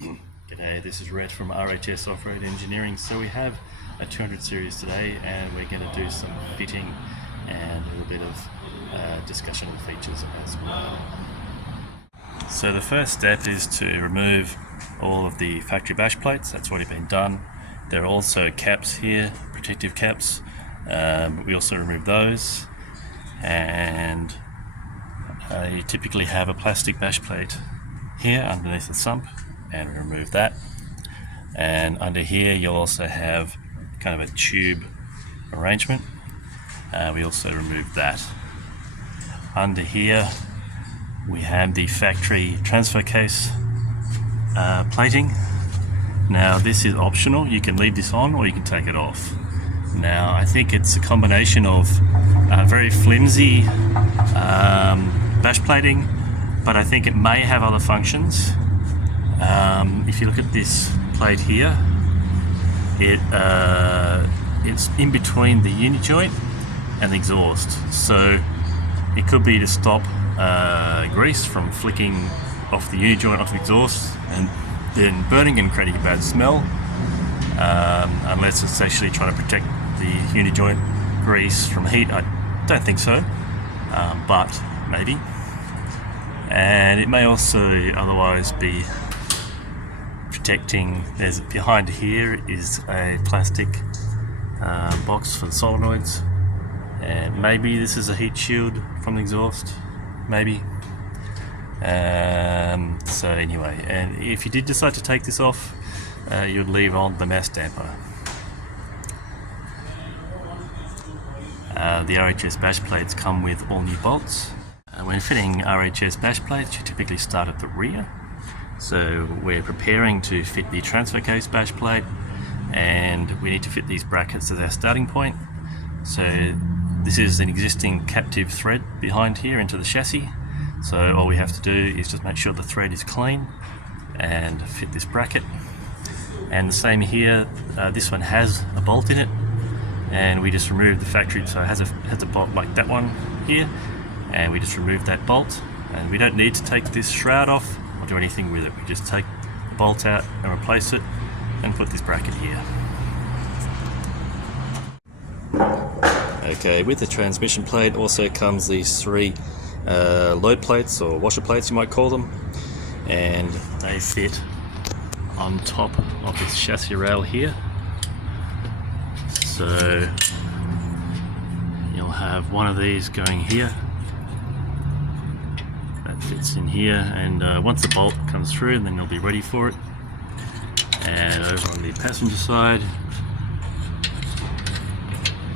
G'day, this is Rhett from RHS Offroad Engineering. So we have a 200 series today and we're going to do some fitting and a little bit of discussion of features as well. So the first step is to remove all of the factory bash plates. That's already been done. There are also caps here, protective caps. We also remove those, and you typically have a plastic bash plate here underneath the sump, and we remove that. And under here you'll also have kind of a tube arrangement. We also remove that. Under here we have the factory transfer case plating. Now this is optional, you can leave this on or you can take it off. Now I think it's a combination of very flimsy bash plating, but I think it may have other functions. If you look at this plate here, it's in between the uni joint and the exhaust, so it could be to stop grease from flicking off the uni joint off the exhaust and then burning and creating a bad smell, unless it's actually trying to protect the uni joint grease from heat. I don't think so, but maybe. And it may also otherwise be protecting. There's behind here is a plastic box for the solenoids, and maybe this is a heat shield from the exhaust, maybe. So anyway, and if you did decide to take this off, you'd leave on the mass damper. The RHS bash plates come with all new bolts. When fitting RHS bash plates, you typically start at the rear. So we're preparing to fit the transfer case bash plate, and we need to fit these brackets as our starting point. So this is an existing captive thread behind here into the chassis. So all we have to do is just make sure the thread is clean and fit this bracket. And the same here, this one has a bolt in it, and we just remove the factory, so it has a bolt like that one here, and we just remove that bolt, and we don't need to take this shroud off or do anything with it. We just take the bolt out and replace it and put this bracket here. Okay, with the transmission plate also comes these three load plates, or washer plates you might call them, and they fit on top of this chassis rail here. So you'll have one of these going here, that fits in here, and once the bolt comes through, then they'll be ready for it. And over on the passenger side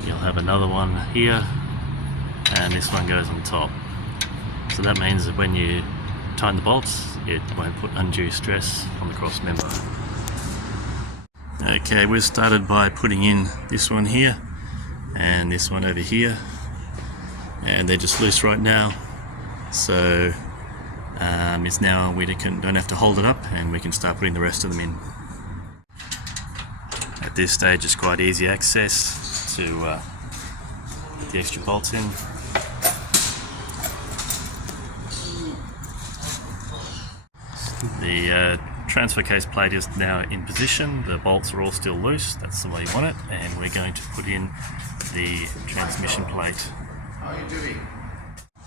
you'll have another one here, and this one goes on top. So that means that when you tighten the bolts, it won't put undue stress on the cross member. Okay, we've started by putting in this one here and this one over here, and they're just loose right now. So it's now we don't have to hold it up, and we can start putting the rest of them in. At this stage it's quite easy access to put the extra bolts in. The transfer case plate is now in position. The bolts are all still loose. That's the way you want it. And we're going to put in the transmission plate. How are you doing?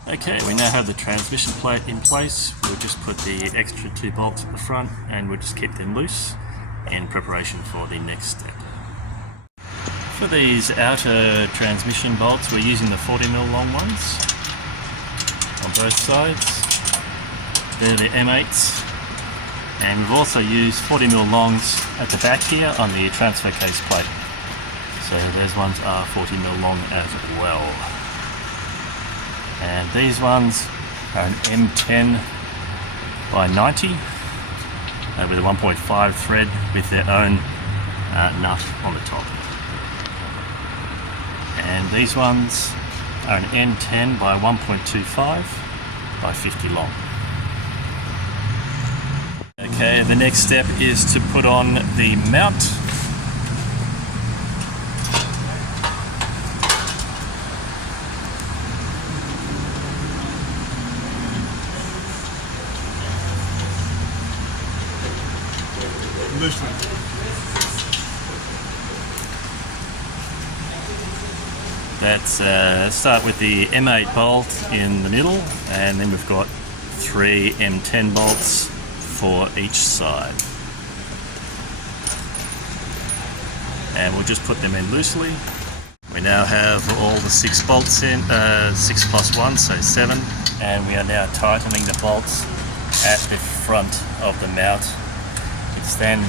Okay, we now have the transmission plate in place. We'll just put the extra two bolts at the front, and we'll just keep them loose in preparation for the next step. For these outer transmission bolts, we're using the 40mm long ones on both sides. They're the M8s. And we've also used 40mm longs at the back here on the transfer case plate. So those ones are 40mm long as well. And these ones are an M10 by 90 with a 1.5 thread with their own nut on the top. And these ones are an N10 by 1.25 by 50 long. Okay, the next step is to put on the mount. loosely. Let's start with the M8 bolt in the middle, and then we've got 3 M10 bolts for each side. And we'll just put them in loosely. We now have all the 6 bolts in, 6 plus 1, so 7. And we are now tightening the bolts at the front of the mount. It's then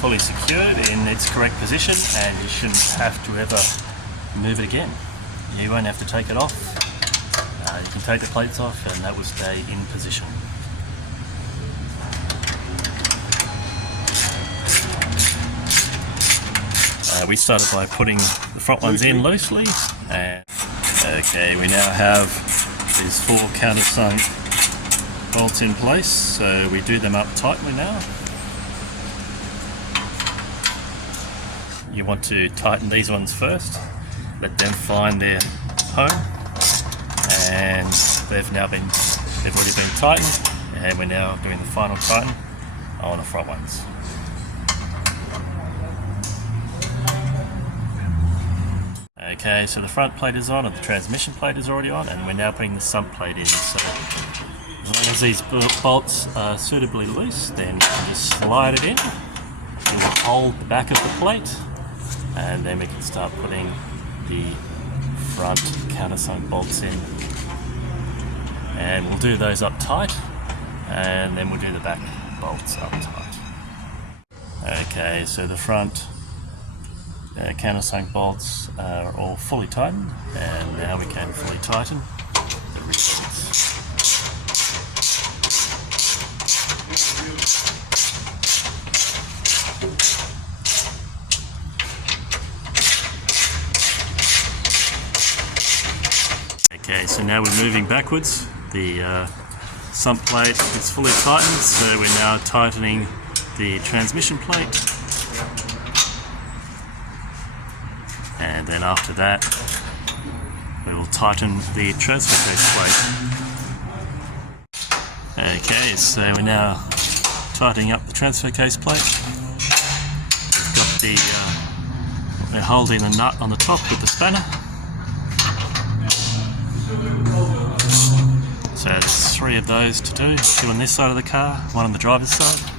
fully secured in its correct position, and you shouldn't have to ever move it again. You won't have to take it off. You can take the plates off and that will stay in position. We started by putting the front ones in loosely. And okay, we now have these 4 countersunk bolts in place, so we do them up tightly now. You want to tighten these ones first, let them find their home, and they've already been tightened, and we're now doing the final tighten on the front ones. Okay, so the front plate is on and the transmission plate is already on, and we're now putting the sump plate in. So as long as these bolts are suitably loose, then you can just slide it in. It will hold the back of the plate, and then we can start putting the front countersunk bolts in. And we'll do those up tight, and then we'll do the back bolts up tight. Okay, so the front countersunk bolts are all fully tightened, and now we can fully tighten the rear bolts. Okay, so now we're moving backwards. The sump plate is fully tightened, so we're now tightening the transmission plate. And then after that, we will tighten the transfer case plate. Okay, so we're now tightening up the transfer case plate. We've got we're holding the nut on the top with the spanner. So there's 3 of those to do, 2 on this side of the car, 1 on the driver's side.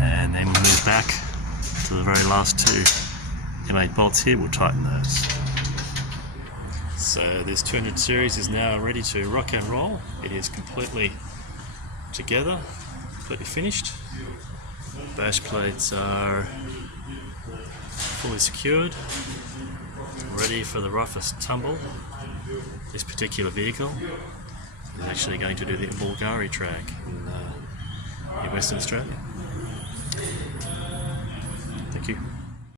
And then we'll move back to the very last 2 M8 bolts here, we'll tighten those. So this 200 series is now ready to rock and roll. It is completely together, completely finished. Bash plates are fully secured, ready for the roughest tumble. This particular vehicle is actually going to do the Bulgari track in Western Australia. Thank you.